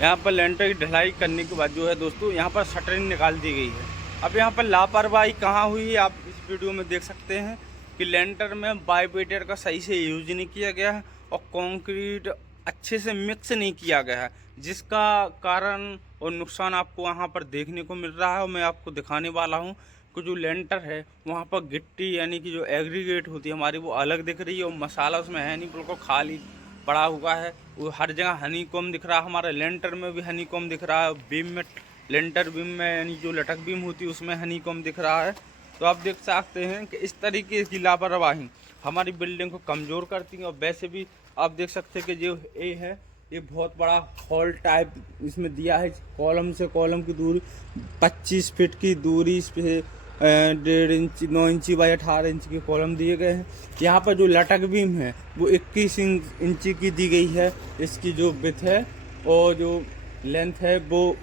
यहाँ पर लेंटर की ढलाई करने के बाद जो है दोस्तों यहाँ पर शटरिंग निकाल दी गई है। अब यहाँ पर लापरवाही कहाँ हुई है आप इस वीडियो में देख सकते हैं कि लेंटर में बाइवेटर का सही से यूज नहीं किया गया है और कंक्रीट अच्छे से मिक्स नहीं किया गया है, जिसका कारण और नुकसान आपको वहाँ पर देखने को मिल रहा है। और मैं आपको दिखाने वाला हूँ कि जो लेंटर है वहाँ पर गिट्टी यानी कि जो एग्रीगेट होती है हमारी वो अलग दिख रही है और मसाला उसमें है नहीं, बिल्कुल खाली पड़ा हुआ है। वो हर जगह हनीकॉम दिख रहा है, हमारे लेंटर में भी हनीकॉम दिख रहा है, बीम में लेंटर बीम में यानी जो लटक बीम होती है उसमें हनीकॉम दिख रहा है। तो आप देख सकते हैं कि इस तरीके की लापरवाही हमारी बिल्डिंग को कमज़ोर करती है। और वैसे भी आप देख सकते हैं कि जो ये है ये बहुत बड़ा हॉल टाइप इसमें दिया है, कॉलम से कॉलम की दूरी 25 फीट की दूरी इस पे 1.5 इंच 9 इंची बाई 18 इंच के कॉलम दिए गए हैं। यहाँ पर जो लटक बीम है वो 21 इंची की दी गई है, इसकी जो विड्थ है और जो लेंथ है वो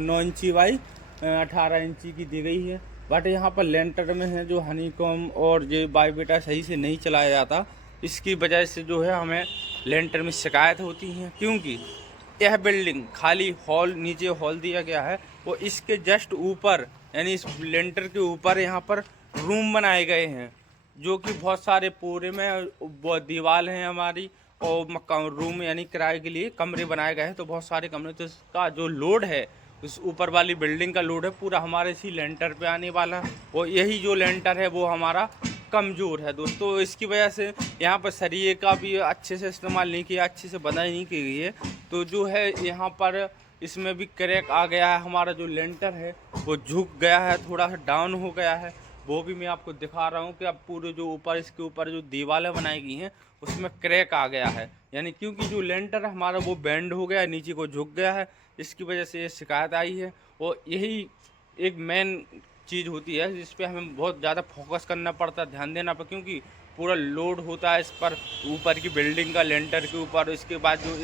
9 इंची बाई 18 इंची की दी गई है। बट यहाँ पर लेंटर में है जो हनीकॉम और ये बाइवेटर सही से नहीं चलाया जाता, इसकी वजह से जो है हमें लेंटर में शिकायत होती है। क्योंकि यह बिल्डिंग खाली हॉल नीचे हॉल दिया गया है और इसके जस्ट ऊपर यानी इस लेंटर के ऊपर यहाँ पर रूम बनाए गए हैं, जो कि बहुत सारे पूरे में दीवार हैं हमारी और रूम यानी किराए के लिए कमरे बनाए गए हैं। तो बहुत सारे कमरे, तो इसका जो लोड है उस ऊपर वाली बिल्डिंग का लोड है पूरा हमारे इसी लेंटर पे आने वाला है। और यही जो लेंटर है वो हमारा कमज़ोर है दोस्तों। इसकी वजह से यहाँ पर सरिये का भी अच्छे से इस्तेमाल नहीं किया, अच्छे से बनाई नहीं की गई है। तो जो है यहाँ पर इसमें भी क्रैक आ गया है, हमारा जो लेंटर है वो झुक गया है, थोड़ा सा डाउन हो गया है। वो भी मैं आपको दिखा रहा हूँ कि अब पूरे जो ऊपर इसके ऊपर जो दीवारें बनाई गई हैं उसमें क्रैक आ गया है, यानी क्योंकि जो लेंटर है हमारा वो बेंड हो गया है, नीचे को झुक गया है, इसकी वजह से ये शिकायत आई है। और यही एक मेन चीज़ होती है जिस पे हमें बहुत ज़्यादा फोकस करना पड़ता है, ध्यान देना पड़ता, क्योंकि पूरा लोड होता है इस पर ऊपर की बिल्डिंग का लेंटर के ऊपर। इसके बाद जो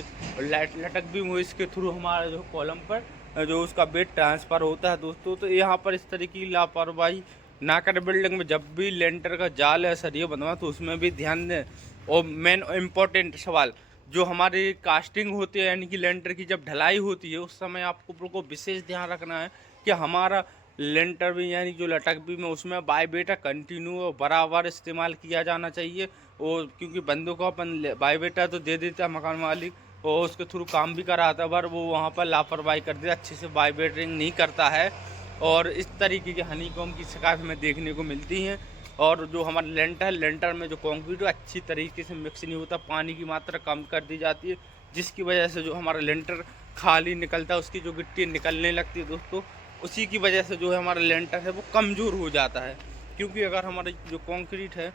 लटक भी हुई इसके थ्रू हमारा जो कॉलम पर जो उसका वेट ट्रांसफ़र होता है दोस्तों। तो यहाँ पर इस तरीके की लापरवाही ना कर बिल्डिंग में, जब भी लेंटर का जाल है सरिया बनवा तो उसमें भी ध्यान दें। और मेन इम्पोर्टेंट सवाल जो हमारी कास्टिंग होती है यानी कि लेंटर की जब ढलाई होती है उस समय आपको विशेष ध्यान रखना है कि हमारा लेंटर भी यानी जो लटक भी में उसमें बाइवेटर कंटिन्यू और बराबर इस्तेमाल किया जाना चाहिए। और क्योंकि बंदों को अपन बाइवेटर तो दे देता है मकान मालिक और उसके थ्रू काम भी कराता है, पर वो वहाँ पर लापरवाही कर देता, अच्छे से बाइवेटरिंग नहीं करता है और इस तरीके की हनीकॉम की शिकायत हमें देखने को मिलती हैं। और जो हमारा लेंटर में जो कंक्रीट अच्छी तरीके से मिक्स नहीं होता, पानी की मात्रा कम कर दी जाती है, जिसकी वजह से जो हमारा लेंटर खाली निकलता है, उसकी जो गिट्टी निकलने लगती है दोस्तों, उसी की वजह से जो है हमारा लेंटर है वो कमज़ोर हो जाता है। क्योंकि अगर हमारा जो कंक्रीट है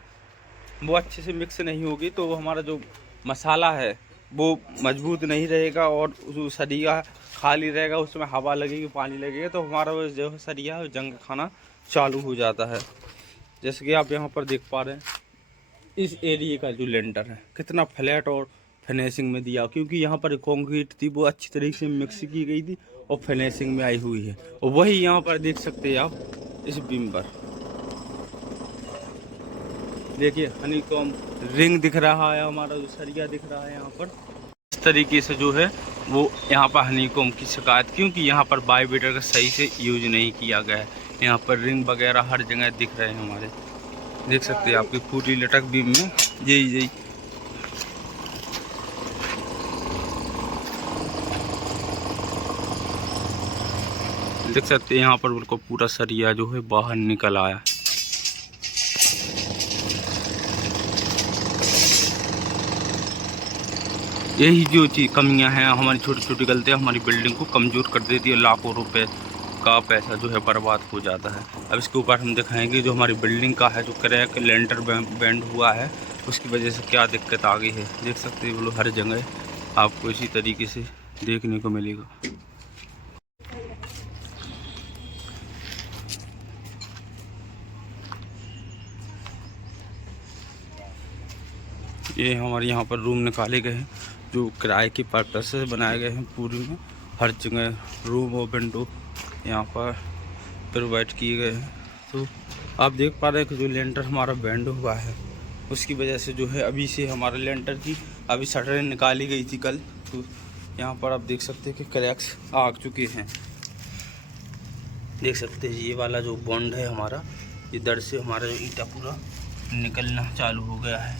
वो अच्छे से मिक्स नहीं होगी तो हमारा जो मसाला है वो मजबूत नहीं रहेगा और जो सरिया खाली रहेगा उसमें हवा लगेगी, पानी लगेगा, तो हमारा वो जो सरिया है जंग खाना चालू हो जाता है। जैसे कि आप यहाँ पर देख पा रहे हैं इस एरिया का जो लेंटर है कितना फ्लैट और फिनिशिंग में दिया, क्योंकि यहाँ पर कंक्रीट थी वो अच्छी तरीके से मिक्स की गई थी और फिनिशिंग में आई हुई है। और वही यहाँ पर देख सकते हैं आप इस बीम पर देखिए हनीकॉम रिंग दिख रहा है, हमारा जो सरिया दिख रहा है यहाँ पर इस तरीके से जो है वो यहाँ पर हनीकॉम की शिकायत, क्योंकि यहाँ पर बाइवेटर का सही से यूज नहीं किया गया है। यहाँ पर रिंग वगैरह हर जगह दिख रहे हैं हमारे, देख सकते हैं आपकी पूरी लटक बीम में यही देख सकते हैं यहाँ पर बिल्कुल पूरा सरिया जो है बाहर निकल आया। यही जो चीज़ कमियां हैं हमारी, छोटी छोटी गलतियां हमारी बिल्डिंग को कमज़ोर कर देती है, लाखों रुपए का पैसा जो है बर्बाद हो जाता है। अब इसके ऊपर हम दिखाएंगे जो हमारी बिल्डिंग का है जो क्रैक लेंटर बेंड हुआ है उसकी वजह से क्या दिक्कत आ गई है। देख सकते हैं बोलो हर जगह आपको इसी तरीके से देखने को मिलेगा। ये हमारे यहाँ पर रूम निकाले गए हैं जो किराए के पर्पज से बनाए गए हैं, पूरी में हर जगह रूम और विंडो यहाँ पर प्रोवाइड किए गए हैं। तो आप देख पा रहे हैं कि जो लेंटर हमारा बेंड हुआ है उसकी वजह से जो है अभी से हमारे लेंटर की अभी शटरें निकाली गई थी कल, तो यहाँ पर आप देख सकते हैं कि क्रैक्स आ चुके हैं। देख सकते हैं ये वाला जो बॉन्ड है हमारा, इधर से हमारा जो ईंटा पूरा निकलना चालू हो गया है।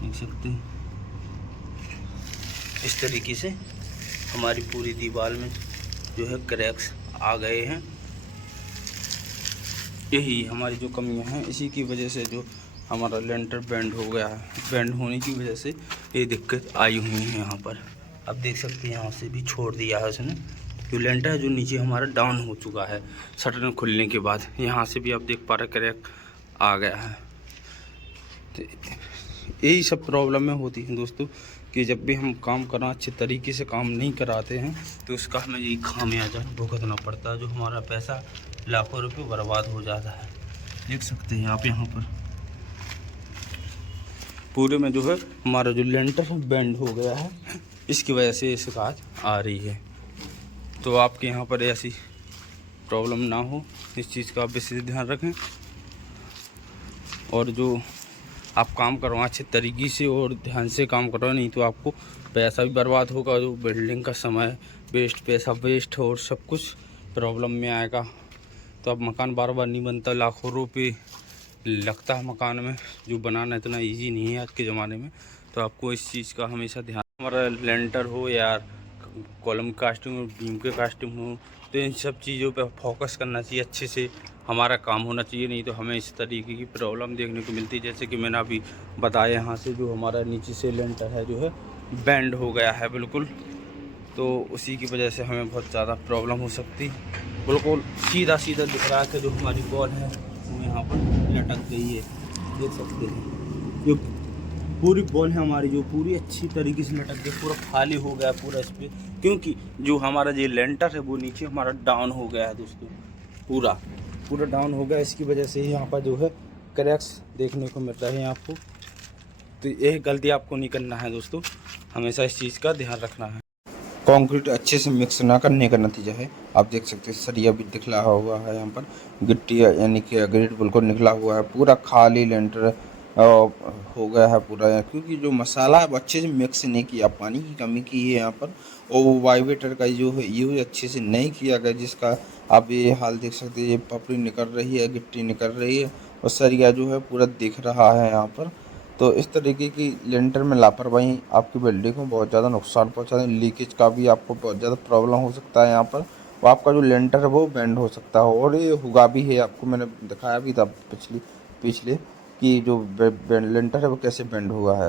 देख सकते हैं इस तरीके से हमारी पूरी दीवार में जो है क्रैक्स आ गए हैं। यही हमारी जो कमियां हैं, इसी की वजह से जो हमारा लेंटर बेंड हो गया है। बेंड होने की वजह से ये दिक्कत आई हुई है यहाँ पर। अब देख सकते हैं यहाँ से भी छोड़ दिया है उसने, जो लेंटर है जो नीचे हमारा डाउन हो चुका है शटर खुलने के बाद। यहाँ से भी आप देख पा रहे क्रैक आ गया है। तो यही सब प्रॉब्लम में होती हैं दोस्तों, कि जब भी हम काम करना अच्छे तरीके से काम नहीं कराते हैं तो उसका हमें यही खामियाजा भुगतना पड़ता है, जो हमारा पैसा लाखों रुपए बर्बाद हो जाता है। देख सकते हैं आप यहाँ पर पूरे में जो है हमारा जो लेंटर बेंड हो गया है, इसकी वजह से ये शिकायत आ रही है। तो आपके यहाँ पर ऐसी प्रॉब्लम ना हो, इस चीज़ का आप विशेष ध्यान रखें। और जो आप काम करवाएं अच्छे तरीके से और ध्यान से काम करवाएं, नहीं तो आपको पैसा भी बर्बाद होगा, जो बिल्डिंग का समय वेस्ट, पैसा वेस्ट और सब कुछ प्रॉब्लम में आएगा। तो अब मकान बार बार नहीं बनता, लाखों रुपए लगता है मकान में, जो बनाना इतना इजी नहीं है आज के ज़माने में। तो आपको इस चीज़ का हमेशा ध्यान, हमारा लेंटर हो या कॉलम कास्टिंग हो, बीम के कास्टिंग हो, तो इन सब चीज़ों पे फोकस करना चाहिए, अच्छे से हमारा काम होना चाहिए। नहीं तो हमें इस तरीके की प्रॉब्लम देखने को मिलती है, जैसे कि मैंने अभी बताया, यहाँ से जो हमारा नीचे से लेंटर है जो है बेंड हो गया है बिल्कुल। तो उसी की वजह से हमें बहुत ज़्यादा प्रॉब्लम हो सकती है। बिल्कुल सीधा सीधा दिख रहा है कि जो हमारी बॉल है वो यहाँ पर लटक गई है। देख सकते हैं जो पूरी बॉल है हमारी, जो पूरी अच्छी तरीके से लटक गई, पूरा खाली हो गया पूरा इस पर, क्योंकि जो हमारा जो लेंटर है वो नीचे हमारा डाउन हो गया है दोस्तों, पूरा डाउन हो गया। इसकी वजह से ही यहाँ पर जो है क्रैक्स देखने को मिल रहे हैं आपको। तो यही गलती आपको नहीं करना है दोस्तों, हमेशा इस चीज़ का ध्यान रखना है। कंक्रीट अच्छे से मिक्स ना करने का नतीजा है, आप देख सकते हैं सरिया भी निकला हुआ है, यहाँ पर गिट्टी यानी कि ग्रेट बिल्कुल निकला हुआ है, पूरा खाली लेंटर हो गया है पूरा, क्योंकि जो मसाला है वो अच्छे से मिक्स नहीं किया, पानी की कमी की है यहाँ पर। और वो वाइब्रेटर का जो है यूज अच्छे से नहीं किया गया, जिसका आप ये हाल देख सकते हैं, ये पपड़ी निकल रही है, गिट्टी निकल रही है और सरिया जो है पूरा दिख रहा है यहाँ पर। तो इस तरीके की लेंटर में लापरवाही आपकी बिल्डिंग को बहुत ज़्यादा नुकसान पहुँचा है। लीकेज का भी आपको बहुत ज़्यादा प्रॉब्लम हो सकता है यहाँ पर, और आपका जो लेंटर है वो बेंड हो सकता है, और ये हुआ भी है। आपको मैंने दिखाया भी था पिछले कि जो लेंटर है वो कैसे बेंड हुआ है।